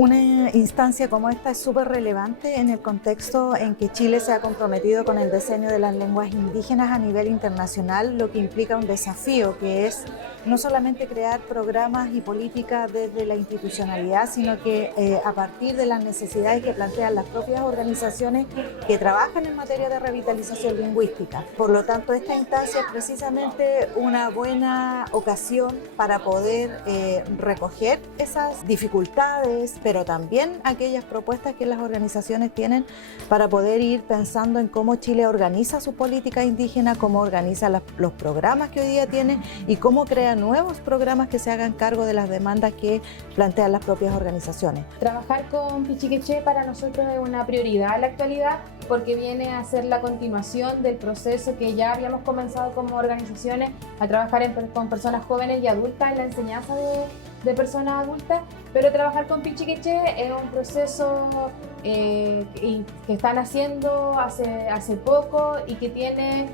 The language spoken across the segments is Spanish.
Una instancia como esta es súper relevante en el contexto en que Chile se ha comprometido con el diseño de las lenguas indígenas a nivel internacional, lo que implica un desafío que es no solamente crear programas y políticas desde la institucionalidad, sino que a partir de las necesidades que plantean las propias organizaciones que trabajan en materia de revitalización lingüística. Por lo tanto, esta instancia es precisamente una buena ocasión para poder recoger esas dificultades, pero también aquellas propuestas que las organizaciones tienen para poder ir pensando en cómo Chile organiza su política indígena, cómo organiza los programas que hoy día tiene y cómo crea nuevos programas que se hagan cargo de las demandas que plantean las propias organizaciones. Trabajar con Pichi Quechea para nosotros es una prioridad en la actualidad porque viene a ser la continuación del proceso que ya habíamos comenzado como organizaciones a trabajar con personas jóvenes y adultas en la enseñanza de personas adultas, pero trabajar con Pichi Quechea es un proceso que están haciendo hace poco y que tiene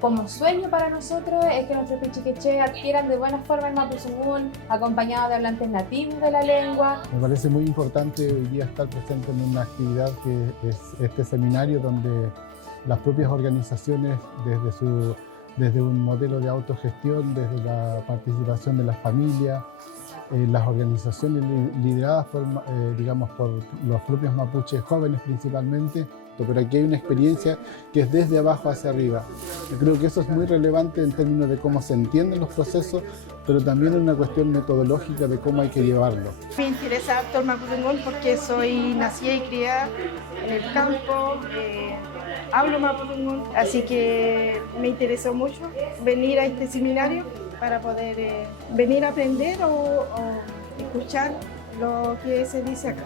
como sueño para nosotros es que nuestros Pichi Quechea adquieran de buena forma el mapuzungún, acompañado de hablantes nativos de la lengua. Me parece muy importante hoy día estar presente en una actividad que es este seminario donde las propias organizaciones desde un modelo de autogestión, desde la participación de las familias, las organizaciones lideradas por los propios mapuches jóvenes principalmente, pero aquí hay una experiencia que es desde abajo hacia arriba. Yo creo que eso es muy relevante en términos de cómo se entienden los procesos, pero también en una cuestión metodológica de cómo hay que llevarlo. Me interesa harto el mapudungún porque soy nacida y criada en el campo, hablo mapudungún, así que me interesó mucho venir a este seminario para poder venir a aprender o escuchar lo que se dice acá.